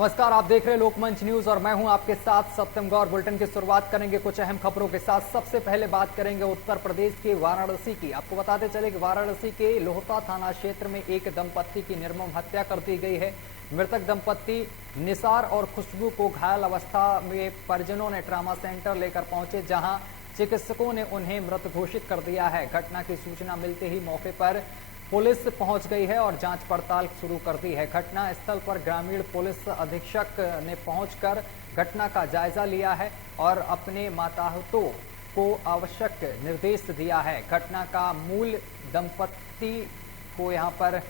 नमस्कार, आप देख रहे हैं लोकमंच न्यूज और मैं हूं आपके साथ सत्यम गौर। बुलेटिन की शुरुआत करेंगे कुछ अहम खबरों के साथ। सबसे पहले बात करेंगे उत्तर प्रदेश के वाराणसी की। आपको बताते चले कि वाराणसी के लोहता थाना क्षेत्र में एक दंपत्ति की निर्मम हत्या कर दी गई है। मृतक दंपत्ति निसार और खुशबू को घायल अवस्था में परिजनों ने ट्रामा सेंटर लेकर पहुंचे, जहां चिकित्सकों ने उन्हें मृत घोषित कर दिया है। घटना की सूचना मिलते ही मौके पर पुलिस पहुंच गई है और जांच पड़ताल शुरू कर दी है। घटना स्थल पर ग्रामीण पुलिस अधीक्षक ने पहुंचकर घटना का जायजा लिया है और अपने माताहतों को आवश्यक निर्देश दिया है। घटना का मूल दंपत्ति को यहां पर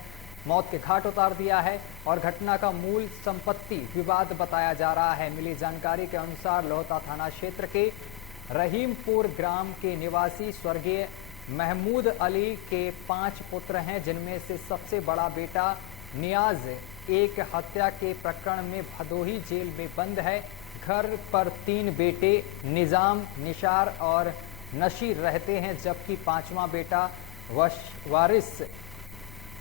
मौत के घाट उतार दिया है और घटना का मूल संपत्ति विवाद बताया जा रहा है। मिली जानकारी के अनुसार लोहता थाना क्षेत्र के रहीमपुर ग्राम के निवासी स्वर्गीय महमूद अली के 5 पुत्र हैं, जिनमें से सबसे बड़ा बेटा नियाज एक हत्या के प्रकरण में भदोही जेल में बंद है। घर पर 3 बेटे निजाम, निशार और नशीर रहते हैं, जबकि 5वां बेटा वारिस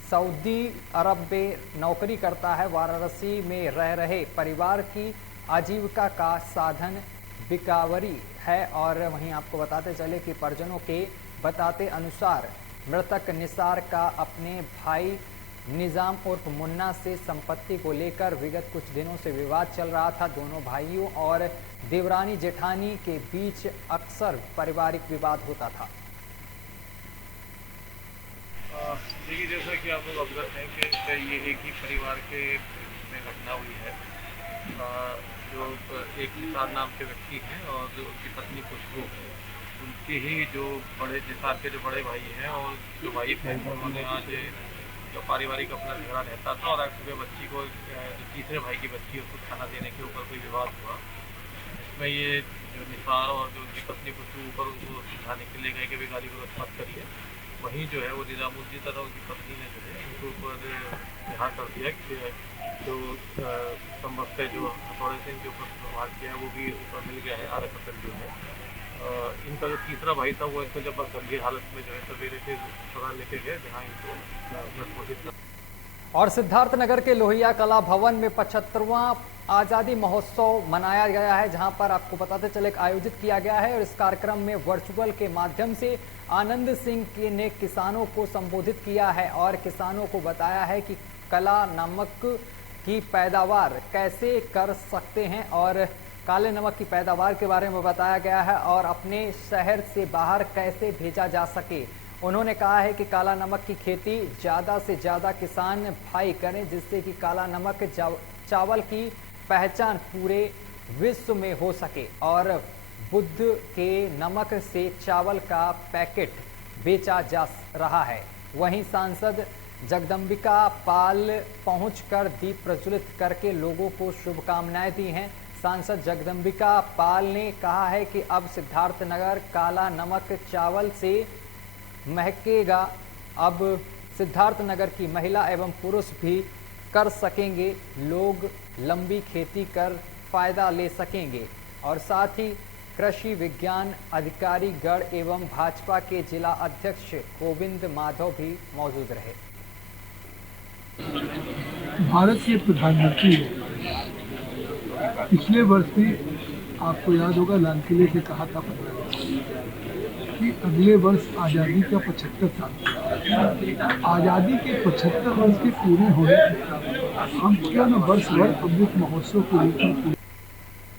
सऊदी अरब में नौकरी करता है। वाराणसी में रह रहे परिवार की आजीविका का साधन बिकावरी है। और वहीं आपको बताते चले कि परिजनों के बताते अनुसार मृतक निसार का अपने भाई निजाम उर्फ मुन्ना से संपत्ति को लेकर विगत कुछ दिनों से विवाद चल रहा था। दोनों भाइयों और देवरानी जेठानी के बीच अक्सर पारिवारिक विवाद होता था। देखिए, जैसा कि आप लोग अवगत हैं कि ये एक ही परिवार के में घटना हुई है। जो एक निसार नाम के व्यक्ति हैं और उनकी पत्नी खुशबू, उनके ही जो बड़े निसार के जो बड़े भाई हैं और जो वाइफ है, उन्होंने आज जो पारिवारिक अपना झगड़ा रहता था और आज सुबह बच्ची को, जो तीसरे भाई की बच्ची है, उसको खाना देने के ऊपर कोई विवाद हुआ। इसमें ये जो निसार और जो उनकी पत्नी खुशबू ऊपर उनको समझाने के लिए गए कि भी गाली गलौज मत करिए। वहीं जो है वो निजामुद्दीन तरह उनकी पत्नी ने जो है उनके ऊपर यहाँ कर दिया कि जो संभवतः जो हथौड़े से इनके ऊपर प्रहार किया है वो भी ऊपर मिल गया है। आरक्षक जो है इनका जो तीसरा भाई था वो इनको जब गंभीर हालत में जो है सवेरे से अस्पताल लेके गए, जहाँ इनको मृत घोषित कर। और सिद्धार्थनगर के लोहिया कला भवन में 75वां आजादी महोत्सव मनाया गया है, जहां पर आपको बताते चले आयोजित किया गया है। और इस कार्यक्रम में वर्चुअल के माध्यम से आनंद सिंह ने किसानों को संबोधित किया है और किसानों को बताया है कि कला नमक की पैदावार कैसे कर सकते हैं और काले नमक की पैदावार के बारे में बताया गया है और अपने शहर से बाहर कैसे भेजा जा सके। उन्होंने कहा है कि काला नमक की खेती ज़्यादा से ज़्यादा किसान भाई करें, जिससे कि काला नमक चावल की पहचान पूरे विश्व में हो सके और बुद्ध के नमक से चावल का पैकेट बेचा जा रहा है। वहीं सांसद जगदम्बिका पाल पहुंचकर दीप प्रज्वलित करके लोगों को शुभकामनाएं दी हैं। सांसद जगदम्बिका पाल ने कहा है कि अब सिद्धार्थनगर काला नमक चावल से महकेगा। अब सिद्धार्थनगर की महिला एवं पुरुष भी कर सकेंगे, लोग लंबी खेती कर फायदा ले सकेंगे। और साथ ही कृषि विज्ञान अधिकारी गढ़ एवं भाजपा के जिला अध्यक्ष गोविंद माधव भी मौजूद रहे। भारत के प्रधानमंत्री पिछले वर्ष भी आपको याद होगा लाल किले से कहा था कि अगले वर्ष आज़ादी का 75 साल, आज़ादी के 75 वर्ष के पूरे होने हम क्यों न वर्ष भर अमृत महोत्सव के रूप।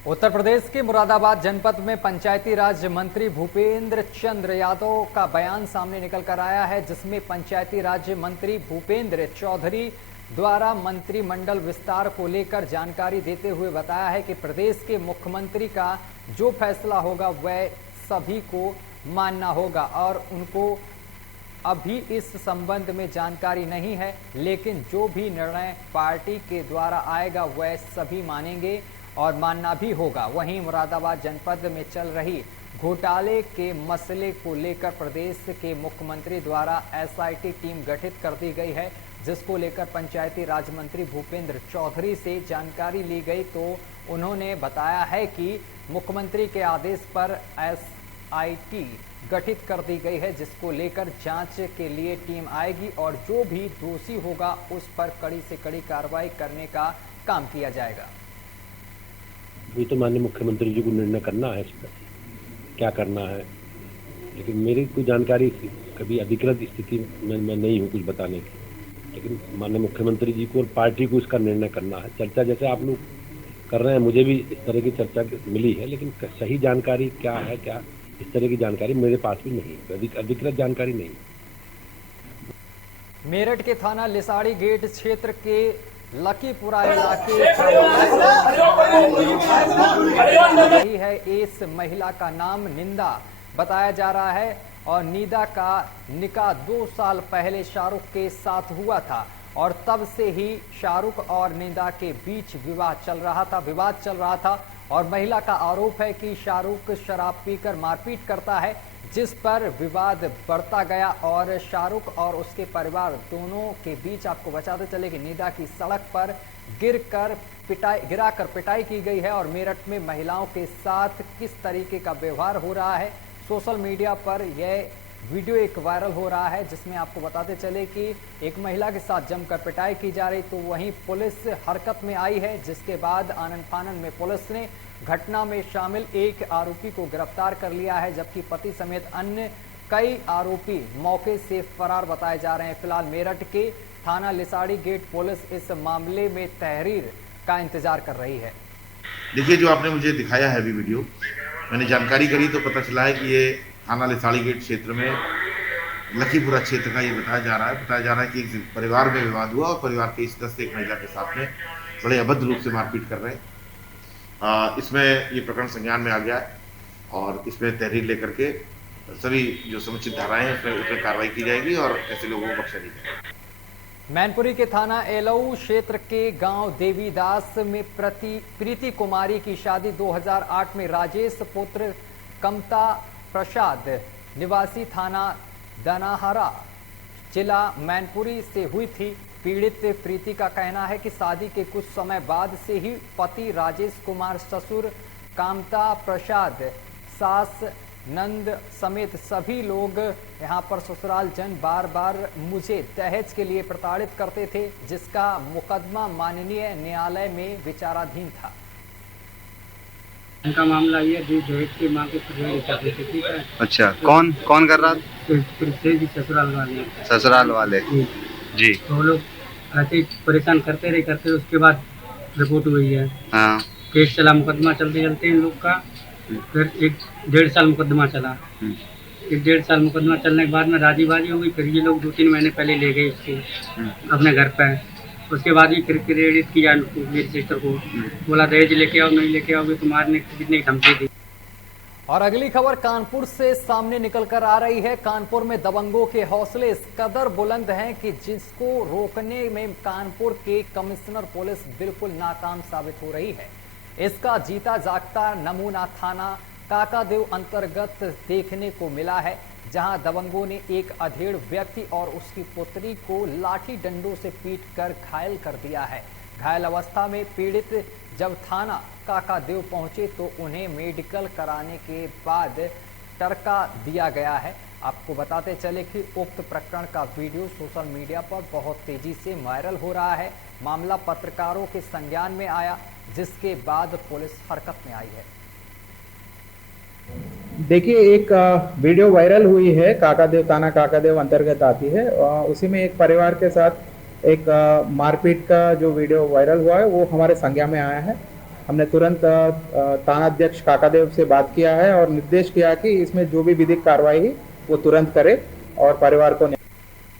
उत्तर प्रदेश के मुरादाबाद जनपद में पंचायती राज मंत्री भूपेंद्र चंद्र यादव का बयान सामने निकल कर आया है, जिसमें पंचायती राज मंत्री भूपेंद्र चौधरी द्वारा मंत्रिमंडल विस्तार को लेकर जानकारी देते हुए बताया है कि प्रदेश के मुख्यमंत्री का जो फैसला होगा वह सभी को मानना होगा और उनको अभी इस संबंध में जानकारी नहीं है, लेकिन जो भी निर्णय पार्टी के द्वारा आएगा वह सभी मानेंगे और मानना भी होगा। वहीं मुरादाबाद जनपद में चल रही घोटाले के मसले को लेकर प्रदेश के मुख्यमंत्री द्वारा एसआईटी टीम गठित कर दी गई है, जिसको लेकर पंचायती राज मंत्री भूपेंद्र चौधरी से जानकारी ली गई तो उन्होंने बताया है कि मुख्यमंत्री के आदेश पर एसआईटी गठित कर दी गई है, जिसको लेकर जांच के लिए टीम आएगी और जो भी दोषी होगा उस पर कड़ी से कड़ी कार्रवाई करने का काम किया जाएगा। ये तो माननीय मुख्यमंत्री जी को निर्णय करना है इस पर क्या करना है, लेकिन मेरी कोई जानकारी कभी अधिकृत स्थिति में मैं नहीं हूँ कुछ बताने की, लेकिन माननीय मुख्यमंत्री जी को और पार्टी को इसका निर्णय करना है। चर्चा जैसे आप लोग कर रहे हैं, मुझे भी इस तरह की चर्चा मिली है, लेकिन सही जानकारी क्या है, क्या इस तरह की जानकारी मेरे पास भी नहीं है, अधिकृत जानकारी नहीं। मेरठ के थाना लिसाड़ी गेट क्षेत्र के लकीपुरा इलाके है इस महिला का नाम निंदा बताया जा रहा है और निदा का निकाह 2 साल पहले शाहरुख के साथ हुआ था और तब से ही शाहरुख और निदा के बीच विवाद चल रहा था और महिला का आरोप है कि शाहरुख शराब पीकर मारपीट करता है, जिस पर विवाद बढ़ता गया और शाहरुख और उसके परिवार दोनों के बीच आपको बताते चले कि निदा की सड़क पर गिराकर पिटाई की गई है और मेरठ में महिलाओं के साथ किस तरीके का व्यवहार हो रहा है। सोशल मीडिया पर यह वीडियो एक वायरल हो रहा है जिसमें आपको बताते चले कि एक महिला के साथ जमकर पिटाई की जा रही, तो वहीं पुलिस हरकत में आई है, जिसके बाद आनन फानन में पुलिस ने घटना में शामिल एक आरोपी को गिरफ्तार कर लिया है, जबकि पति समेत अन्य कई आरोपी मौके से फरार बताए जा रहे हैं। फिलहाल मेरठ के थाना लिसाड़ी गेट पुलिस इस मामले में तहरीर का इंतजार कर रही है। देखिए, जो आपने मुझे दिखाया है अभी वीडियो, मैंने जानकारी करी तो पता चला है कि ये थाना लिसाड़ी गेट क्षेत्र में लकीपुरा क्षेत्र का ये बताया जा रहा है कि एक परिवार में विवाद हुआ और परिवार के इस 10 से एक महिला के साथ में बड़े अभद्र रूप से मारपीट कर रहे हैं। इसमें ये प्रकरण संज्ञान में आ गया है और इसमें तहरीर लेकर के सभी जो समुचित धाराएं हैं उसमें कार्रवाई की जाएगी और ऐसे लोगों को बख्शा नहीं जाएगा। मैनपुरी के थाना एलऊ क्षेत्र के गांव देवीदास में प्रीति कुमारी की शादी 2008 में राजेश पुत्र कमता प्रसाद निवासी थाना दनाहरा जिला मैनपुरी से हुई थी। पीड़ित प्रीति का कहना है कि शादी के कुछ समय बाद से ही पति राजेश कुमार, ससुर कामता प्रसाद, सास नंद समेत सभी लोग यहां पर ससुराल जन बार बार मुझे दहेज के लिए प्रताड़ित करते थे, जिसका मुकदमा माननीय न्यायालय में विचाराधीन था। उनका मामला ये दहेज की मांग के करते थे, ठीक है। अच्छा, कौन कर रहा था? ससुराल वाले जी। तो लोग ऐसे ही परेशान करते रहे, उसके बाद रिपोर्ट हुई है। हाँ। केस चला, मुकदमा चलते इन लोग का, फिर 1-1.5 साल मुकदमा चला। 1-1.5 साल मुकदमा चलने के बाद में राजी बाजी हो गई। फिर ये लोग 2-3 महीने पहले ले गए इसको अपने घर पे। उसके बाद ही फिर क्रेडिट किया मेरी सिस्टर को, बोला दहेज लेके आओ, नहीं लेके आओगे तो मारने की धमकी दी। और अगली खबर कानपुर से सामने निकल कर आ रही है। कानपुर में दबंगों के हौसले इस कदर बुलंद हैं कि जिसको रोकने में कानपुर के कमिश्नर पुलिस बिल्कुल नाकाम साबित हो रही है। इसका जीता जागता नमूना थाना काकादेव अंतर्गत देखने को मिला है, जहां दबंगों ने एक अधेड़ व्यक्ति और उसकी पुत्री को लाठी डंडों से पीटकर घायल कर दिया है। घायल अवस्था में पीड़ित जब थाना काकादेव पहुंचे तो उन्हें मेडिकल कराने के बाद टरका दिया गया है। आपको बताते चले कि उक्त प्रकरण का वीडियो सोशल मीडिया पर बहुत तेजी से वायरल हो रहा है। मामला पत्रकारों के संज्ञान में आया, जिसके बाद पुलिस हरकत में आई है। देखिए, एक वीडियो वायरल हुई है, काकादेव थाना काकादेव अंतर्गत आती है। उसी में एक परिवार के साथ एक मारपीट का जो वीडियो वायरल हुआ है वो हमारे संज्ञान में आया है। हमने तुरंत थानाध्यक्ष काकादेव से बात किया है और निर्देश किया कि इसमें जो भी विधिक कार्रवाई है वो तुरंत करे और परिवार को।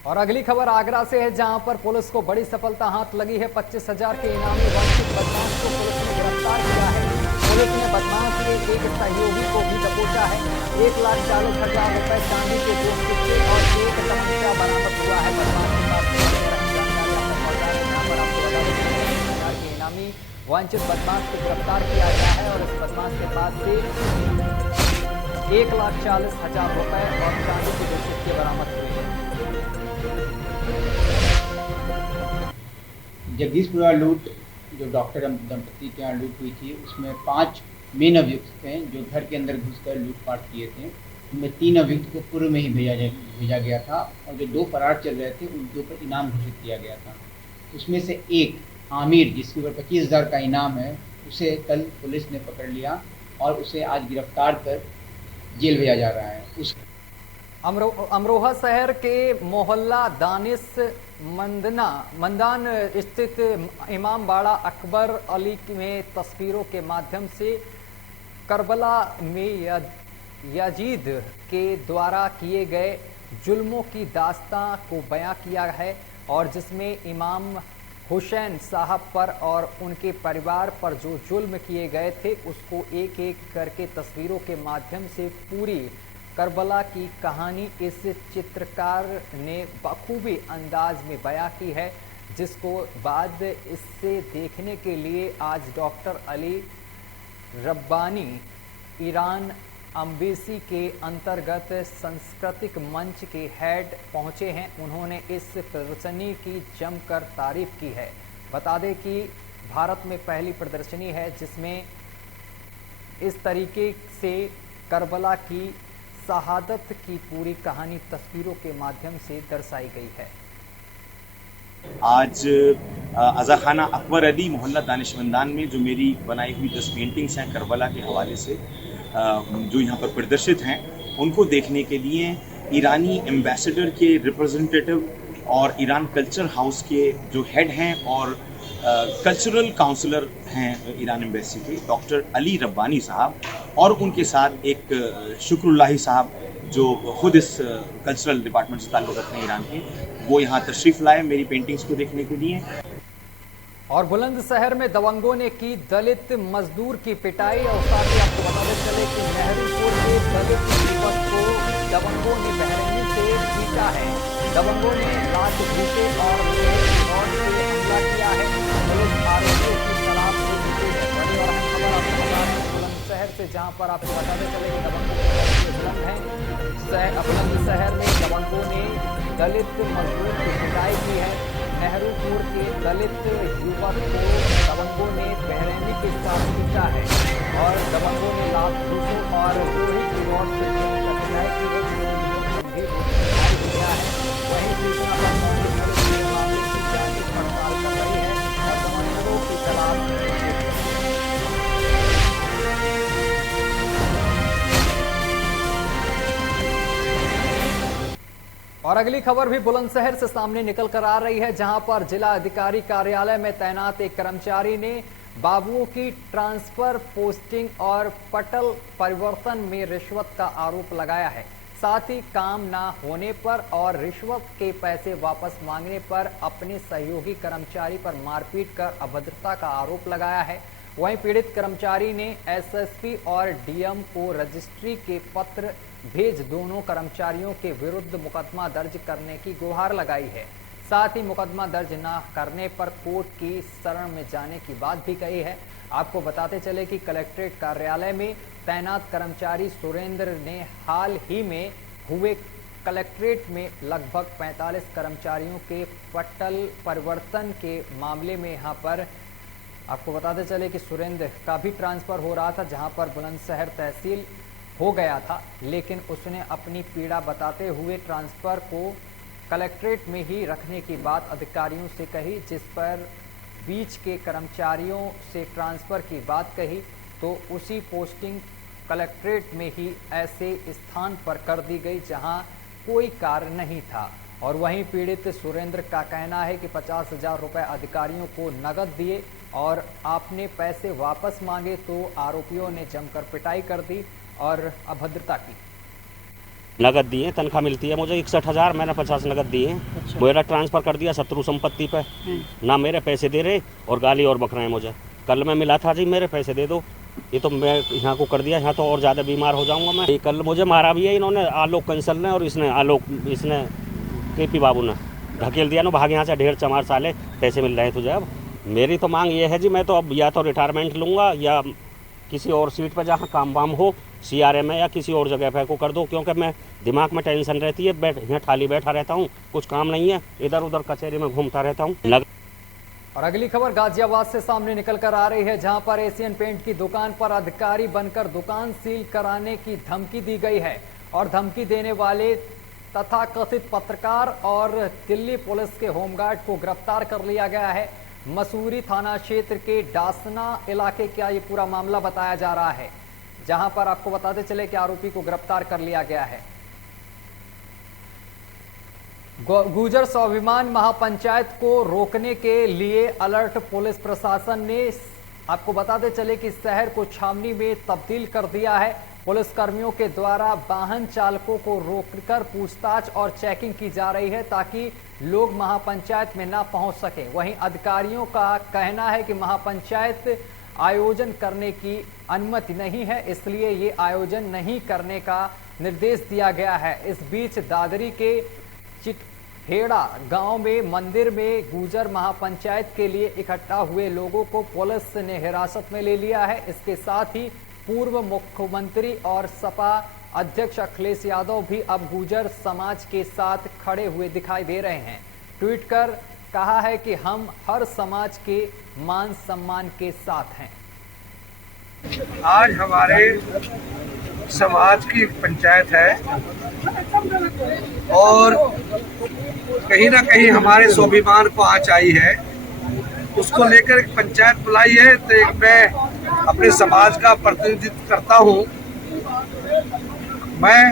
और अगली खबर आगरा से है, जहां पर पुलिस को बड़ी सफलता हाथ लगी है। 25,000 के इनामी वंचित बदमाश को पुलिस ने गिरफ्तार किया है। पुलिस ने बदमाश के एक सहयोगी को भी दबोचा है। 1,40,000 रुपए चांदी के 2 सिक्के और एक तमंचा बरामद हुआ है। बदमाश के पास के इनामी वंचित बदमाश को गिरफ्तार किया गया है और इस बदमाश के पास से 1,40,000 रुपए और चांदी के 2 सिक्के बरामद हुए हैं। जगदीशपुरा लूट जो डॉक्टर दंपति के यहाँ लूट हुई थी, उसमें 5 मेन अभियुक्त थे जो घर के अंदर घुसकर लूटपाट किए थे। उनमें 3 अभियुक्त को पूर्व में ही भेजा गया था और जो 2 फरार चल रहे थे उन 2 पर इनाम घोषित किया गया था। उसमें से एक आमिर, जिसके ऊपर 25,000 का इनाम है, उसे कल पुलिस ने पकड़ लिया और उसे आज गिरफ्तार कर जेल भेजा जा रहा है। उस अमरोहा शहर के मोहल्ला दानिश मंदान स्थित इमाम बाड़ा अकबर अली में तस्वीरों के माध्यम से करबला में यजीद के द्वारा किए गए जुल्मों की दास्तां को बयां किया है और जिसमें इमाम हुसैन साहब पर और उनके परिवार पर जो जुल्म किए गए थे उसको एक एक करके तस्वीरों के माध्यम से पूरी करबला की कहानी इस चित्रकार ने बखूबी अंदाज में बयां की है, जिसको बाद इससे देखने के लिए आज doctor Ali Rabbani Iran embassy के अंतर्गत सांस्कृतिक मंच के हेड पहुंचे हैं। उन्होंने इस प्रदर्शनी की जमकर तारीफ की है। बता दें कि भारत में पहली प्रदर्शनी है जिसमें इस तरीके से करबला की शहादत की पूरी कहानी तस्वीरों के माध्यम से दर्शाई गई है। आज अज़ाखाना अकबर अली मोहल्ला दानिशमंदान में जो मेरी बनाई हुई 10 पेंटिंग्स हैं करबला के हवाले से जो यहाँ पर प्रदर्शित हैं, उनको देखने के लिए ईरानी एम्बेसडर के रिप्रेजेंटेटिव और ईरान कल्चर हाउस के जो हेड हैं और कल्चरल काउंसलर हैं ईरान एम्बेसी के डॉक्टर अली रब्बानी साहब और उनके साथ एक शुक्रुल्लाही साहब जो खुद इस कल्चरल डिपार्टमेंट से ताल्लुक़ रखते हैं ईरान के, वो यहाँ तशरीफ़ लाए मेरी पेंटिंग्स को देखने के लिए। और बुलंदशहर में दबंगों ने की दलित मजदूर की पिटाई और साथ ही आपको बताते चले कि नहरीपुर के दलित युवक को दबंगों ने बहरनी से पीटा है। दबंगों ने लात घूंसे और रॉड से हमला किया है। पुलिस आरोपियों की तलाश में जुटी है। बड़ी और अहम खबर आपको बता दें बुलंदशहर से, जहां पर आपको बताते चले कि दबंगों के जुल्म है। बुलंदशहर में दबंगों ने दलित मजदूर की पिटाई की है। नहरुपुर के दलित युवक को दबंगों ने बहरनी के साथ पीटा है और दबंगों ने लात घूंसे और लोहे की रॉड से पिटाई की है। वहीं सूचना पर मौके पर पुलिस मामले की जांच पड़ताल कर रही है और दबंगों की तलाश में है। और अगली खबर भी बुलंदशहर से सामने निकल कर आ रही है, जहां पर जिला अधिकारी कार्यालय में तैनात एक कर्मचारी ने बाबुओं की ट्रांसफर, पोस्टिंग और पटल परिवर्तन में रिश्वत का आरोप लगाया है। साथ ही काम ना होने पर और रिश्वत के पैसे वापस मांगने पर अपने सहयोगी कर्मचारी पर मारपीट कर अभद्रता का आरोप लगाया है। वहीं पीड़ित कर्मचारी ने एसएसपी और डीएम को रजिस्ट्री के पत्र भेज दोनों कर्मचारियों के विरुद्ध मुकदमा दर्ज करने की गुहार लगाई है। साथ ही मुकदमा दर्ज न करने पर कोर्ट की शरण में जाने की बात भी कही है। आपको बताते चले कि कलेक्ट्रेट कार्यालय में तैनात कर्मचारी सुरेंद्र ने हाल ही में हुए कलेक्ट्रेट में लगभग 45 कर्मचारियों के पटल परिवर्तन के मामले में यहाँ पर आपको बताते चले कि सुरेंद्र का भी ट्रांसफर हो रहा था, जहां पर बुलंदशहर तहसील हो गया था, लेकिन उसने अपनी पीड़ा बताते हुए ट्रांसफर को कलेक्ट्रेट में ही रखने की बात अधिकारियों से कही, जिस पर बीच के कर्मचारियों से ट्रांसफर की बात कही तो उसी पोस्टिंग कलेक्ट्रेट में ही ऐसे स्थान पर कर दी गई जहां कोई कार्य नहीं था। और वहीं पीड़ित सुरेंद्र का कहना है कि 50,000 रुपये अधिकारियों को नगद दिए और आपने पैसे वापस मांगे तो आरोपियों ने जमकर पिटाई कर दी और अभद्रता की। नगद दिए, तनख्वाह मिलती है मुझे 61,000, मैंने 50 नगद दिए। अच्छा। मेरा ट्रांसफ़र कर दिया शत्रु संपत्ति पे, ना मेरे पैसे दे रहे और गाली और बक रहे हैं मुझे। कल मैं मिला था जी मेरे पैसे दे दो, ये तो मैं यहाँ को कर दिया, यहाँ तो और ज़्यादा बीमार हो जाऊँगा मैं। कल मुझे मारा भी है इन्होंने, आलोक कंसल ने और इसने केपी बाबू ने धकेल दिया ना, भाग यहाँ से, ढेर चमार साले पैसे मिल रहे हैं तुझे। अब मेरी तो मांग ये है जी, मैं तो अब या तो रिटायरमेंट लूँगा या किसी और सीट पर जहाँ काम वाम हो CRA में या किसी और जगह पर को कर दो, क्योंकि मैं दिमाग में टेंशन रहती है, यहाँ खाली बैठा रहता हूँ, कुछ काम नहीं है, इधर उधर कचहरी में घूमता रहता हूँ। और अगली खबर गाजियाबाद से सामने निकल कर आ रही है, जहां पर एशियन पेंट की दुकान पर अधिकारी बनकर दुकान सील कराने की धमकी दी गई है और धमकी देने वाले तथाकथित पत्रकार और दिल्ली पुलिस के होमगार्ड को गिरफ्तार कर लिया गया है। मसूरी थाना क्षेत्र के डासना इलाके का ये पूरा मामला बताया जा रहा है, जहां पर आपको बताते चले कि आरोपी को गिरफ्तार कर लिया गया है। गुर्जर स्वाभिमान महापंचायत को रोकने के लिए अलर्ट पुलिस प्रशासन ने आपको बताते चले कि शहर को छावनी में तब्दील कर दिया है। पुलिस कर्मियों के द्वारा वाहन चालकों को रोककर पूछताछ और चेकिंग की जा रही है ताकि लोग महापंचायत में ना पहुंच सके। वहीं अधिकारियों का कहना है कि महापंचायत आयोजन करने की अनुमति नहीं है, इसलिए ये आयोजन नहीं करने का निर्देश दिया गया है। इस बीच दादरी के चिटहेड़ा गांव में मंदिर में गुर्जर महापंचायत के लिए इकट्ठा हुए लोगों को पुलिस ने हिरासत में ले लिया है। इसके साथ ही पूर्व मुख्यमंत्री और सपा अध्यक्ष अखिलेश यादव भी अब गुर्जर समाज के साथ खड़े हुए दिखाई दे रहे हैं। ट्वीट कर कहा है कि हम हर समाज के मान सम्मान के साथ हैं। आज हमारे समाज की पंचायत है और कहीं ना कहीं हमारे स्वाभिमान को आँच आई है, उसको लेकर एक पंचायत बुलाई है। तो मैं अपने समाज का प्रतिनिधित्व करता हूँ। मैं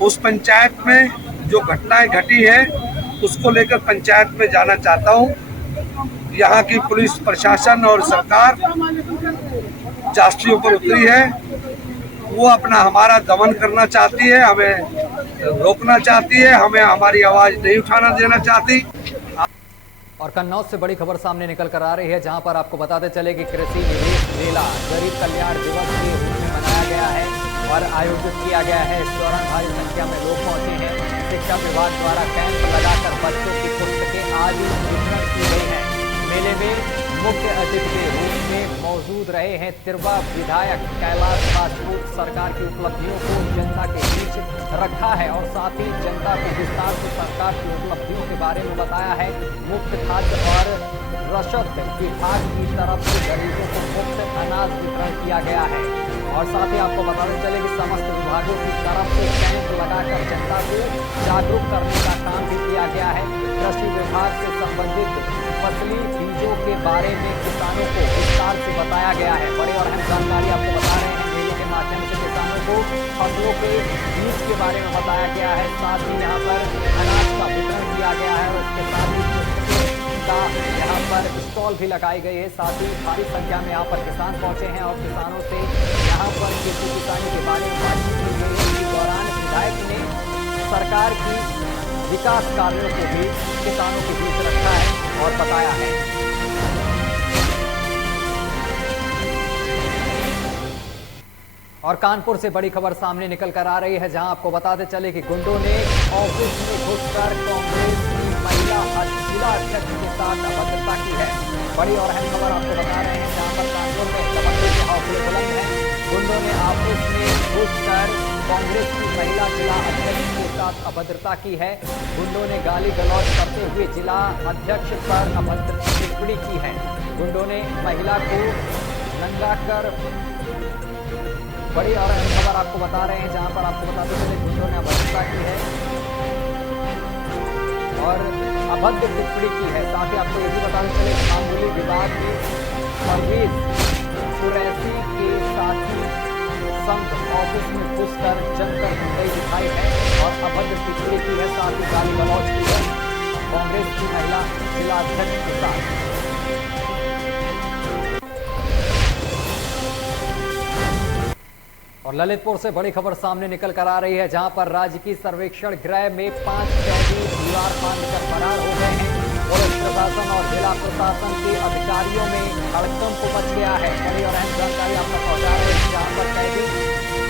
उस पंचायत में जो घटनाएं घटी है उसको लेकर पंचायत में जाना चाहता हूँ। यहाँ की पुलिस प्रशासन और सरकार चाष्टियों पर उतरी है, वो अपना हमारा दमन करना चाहती है, हमें रोकना चाहती है, हमें हमारी आवाज नहीं उठाना देना चाहती। और कन्नौज से बड़ी खबर सामने निकल कर आ रही है, जहां पर आपको बताते चले कि कृषि निवेश मेला गरीब कल्याण दिवस के रूप में मनाया गया है और आयोजित किया गया है। इस दौरान भारी संख्या में लोग पहुंचे हैं। शिक्षा विभाग द्वारा कैंप लगाकर बच्चों की पुस्तकें आदि वितरण की गई है। मेले में मुख्य अतिथि के रूप में मौजूद रहे हैं तिरवा विधायक कैलाश राजपूत। सरकार की उपलब्धियों को जनता के बीच रखा है और साथ ही जनता को विस्तार से सरकार की उपलब्धियों के बारे में बताया है। मुफ्त खाद्य और रसद विभाग की तरफ से गरीबों को मुफ्त अनाज वितरण किया गया है और साथ ही आपको बताते चले कि समस्त विभागों की तरफ से कैंप लगाकर जनता को जागरूक करने का काम भी किया गया है। कृषि विभाग से संबंधित फसली बीजों के बारे में किसानों को विस्तार से बताया गया है। बड़ी और अहम जानकारी आपको बता रहे हैं। मेले के माध्यम से किसानों को फसलों के बीज के बारे में बताया गया है। साथ ही यहाँ पर अनाज का वितरण किया गया है और इसके साथ ही का यहाँ पर स्टॉल भी लगाई गई है। साथ ही भारी संख्या में यहाँ पर किसान पहुंचे हैं और किसानों से यहाँ पर खेती किसानी के बारे में बातचीत की गई है। इस दौरान विधायक ने सरकार की विकास कार्यों को भी किसानों के बीच रखा है और बताया है। और कानपुर से बड़ी खबर सामने निकल कर आ रही है, जहां आपको बताते चले कि गुंडों ने ऑफिस में घुसकर कांग्रेस की महिला जिला अध्यक्ष के साथ अभद्रता की है। बड़ी और अहम खबर आपको बता रहे हैं, जहां पर कानपुर में जबरदस्त के हौसले बुलंद हैं। गुंडों ने ऑफिस में घुसकर कांग्रेस की महिला जिला अध्यक्ष के साथ अभद्रता की है। गुंडों ने गाली गलौज करते हुए जिला अध्यक्ष पर अभद्र टिप्पणी की है। गुंडों ने महिला को नंगा कर बड़ी और अहम खबर आपको बता रहे हैं, जहां पर आपको बताते चले गुंडों ने अभद्रता की है और अभद्र टिप्पणी की है। साथ ही आपको ये भी बताते चले मामूली विवाद में परवेज कुरैशी के साथी संघ ऑफिस में घुसकर जमकर गुंडई दिखाई है और अभद्र टिप्पणी की है। साथ ही गाली गलौज की है कांग्रेस की महिला जिला अध्यक्ष के साथ। और ललितपुर से बड़ी खबर सामने निकल कर आ रही है, जहां पर राज्य की सर्वेक्षण गृह में 5 कैदी दीवार फांदकर फरार हो गए हैं। पुलिस प्रशासन और जिला प्रशासन के अधिकारियों में हड़कंप मच गया है। बड़ी और अहम जानकारी आप तक पहुंचा रहे हैं, जहां पर कैदी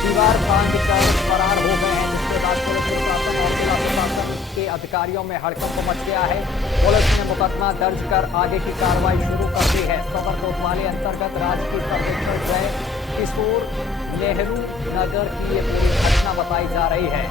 दीवार फांदकर फरार हो गए हैं, जिसके बाद पुलिस प्रशासन और जिला प्रशासन के अधिकारियों में हड़कंप मच गया है। पुलिस ने मुकदमा दर्ज कर आगे की कार्रवाई शुरू कर दी है। सदर कोतवाली अंतर्गत राज्य की सर्वेक्षण गृह किशोर नेहरू नगर की ये पूरी घटना बताई जा रही है।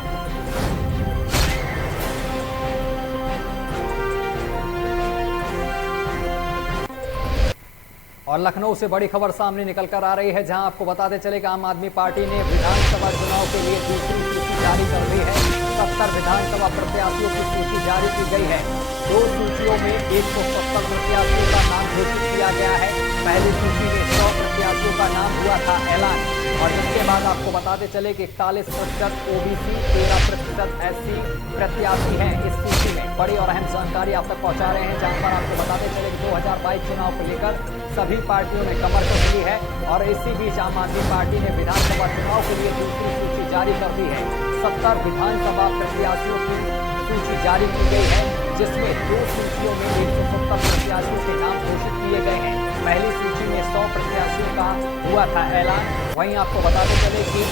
और लखनऊ से बड़ी खबर सामने निकल कर आ रही है, जहां आपको बताते चले कि आम आदमी पार्टी ने विधानसभा चुनाव के लिए दूसरी सूची जारी कर दी है। 70 विधानसभा प्रत्याशियों की सूची जारी की गई है। 2 सूचियों में 170 प्रत्याशियों का नाम घोषित किया गया है। पहली सूची में 100 प्रत्याशियों का नाम हुआ था ऐलान, और जिसके बाद आपको बताते चले कि 41% ओबीसी, 13% एससी प्रत्याशी हैं इस सूची में। बड़ी और अहम जानकारी आप तक पहुंचा रहे हैं, जहां पर आपको बताते चले कि 2022 चुनाव को लेकर सभी पार्टियों ने कमर कस ली है, और इसी बीच आम आदमी पार्टी ने विधानसभा चुनाव के लिए दूसरी सूची जारी कर दी है। 70 विधानसभा प्रत्याशियों की सूची जारी की गई है, जिसमें 2 सूचियों में 170 प्रत्याशियों के नाम घोषित किए गए हैं। पहली सूची में 100 प्रत्याशियों का हुआ था ऐलान। वहीं आपको बताते चले कि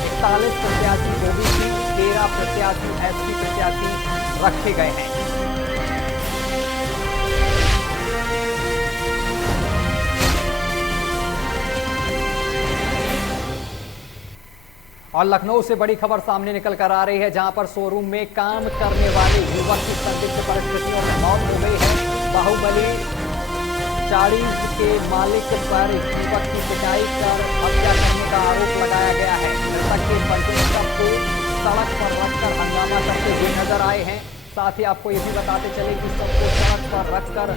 41 प्रत्याशी ओबीसी, 13 प्रत्याशी एससी प्रत्याशी रखे गए हैं। और लखनऊ से बड़ी खबर सामने निकल कर आ रही है, जहां पर शोरूम में काम करने वाले युवक की संदिग्ध परिस्थितियों में मौत हो गई है। बाहुबली चाड़ीज के मालिक पर युवक की पिटाई कर हत्या करने का आरोप लगाया गया है। मृतक के परिजन सबको सड़क पर रखकर हंगामा करते हुए नजर आए हैं। साथ ही आपको ये भी बताते चले कि सबको सड़क पर रखकर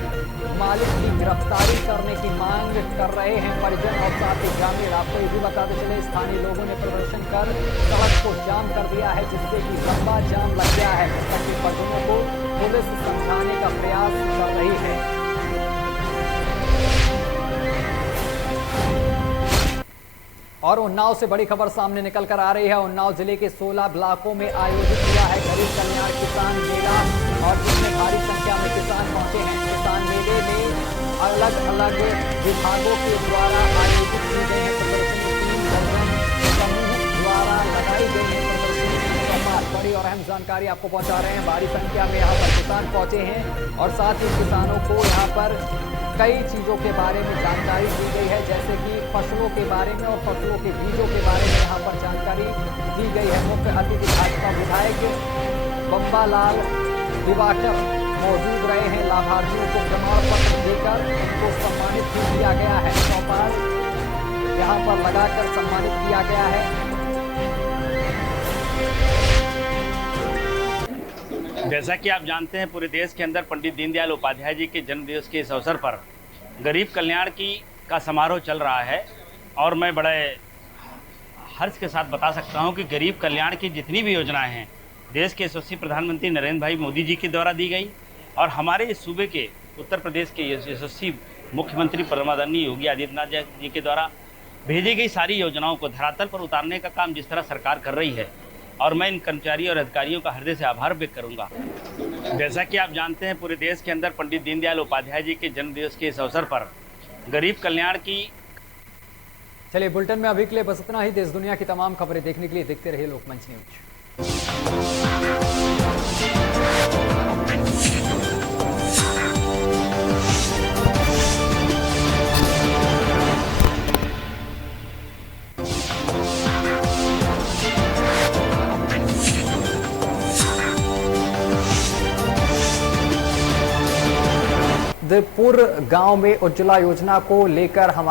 मालिक की गिरफ्तारी करने की मांग कर रहे हैं परिजन और साथ ही ग्रामीण। आपको ये भी बताते चले स्थानीय लोगों ने प्रदर्शन कर सड़क को जाम कर दिया है, जिससे कि लंबा जाम लग गया है। मृतक के परिजनों को पुलिस समझाने का प्रयास कर रही है। और उन्नाव से बड़ी खबर सामने निकल कर आ रही है। उन्नाव जिले के 16 ब्लॉकों में आयोजित हुआ है गरीब कल्याण किसान मेला, और जिसमें भारी संख्या में किसान पहुंचे हैं। किसान मेले में अलग अलग विभागों के द्वारा आयोजित की गई है प्रदर्शनी। 3 दर्जन समूह द्वारा लगाई गई है प्रदर्शनी। बड़ी और अहम जानकारी आपको पहुंचा रहे हैं। भारी संख्या में यहाँ पर किसान पहुंचे हैं, और साथ ही किसानों को यहाँ पर कई चीज़ों के बारे में जानकारी दी गई है, जैसे कि फसलों के बारे में और फसलों के बीजों के बारे में यहाँ पर जानकारी दी गई है। मुख्य अतिथि भाजपा विधायक बम्बालाल दिवाकर मौजूद रहे हैं। लाभार्थियों को प्रमाण पत्र देकर उनको सम्मानित भी किया गया है। चौपाल यहाँ पर लगाकर सम्मानित किया गया है। जैसा कि आप जानते हैं, पूरे देश के अंदर पंडित दीनदयाल उपाध्याय जी के जन्मदिवस के इस अवसर पर गरीब कल्याण का समारोह चल रहा है, और मैं बड़े हर्ष के साथ बता सकता हूं कि गरीब कल्याण की जितनी भी योजनाएं हैं देश के यशस्वी प्रधानमंत्री नरेंद्र भाई मोदी जी के द्वारा दी गई, और हमारे इस सूबे के उत्तर प्रदेश के यशस्वी मुख्यमंत्री परमादरणीय योगी आदित्यनाथ जी के द्वारा भेजी गई सारी योजनाओं को धरातल पर उतारने का काम जिस तरह सरकार कर रही है, और मैं इन कर्मचारियों और अधिकारियों का हृदय से आभार व्यक्त करूंगा। जैसा कि आप जानते हैं, पूरे देश के अंदर पंडित दीनदयाल उपाध्याय जी के जन्मदिवस के इस अवसर पर गरीब कल्याण की। चलिए, बुलेटिन में अभी के लिए बस इतना ही। देश दुनिया की तमाम खबरें देखने के लिए देखते रहिए लोकमंच न्यूज। पुर गांव में उज्ज्वला योजना को लेकर हमारे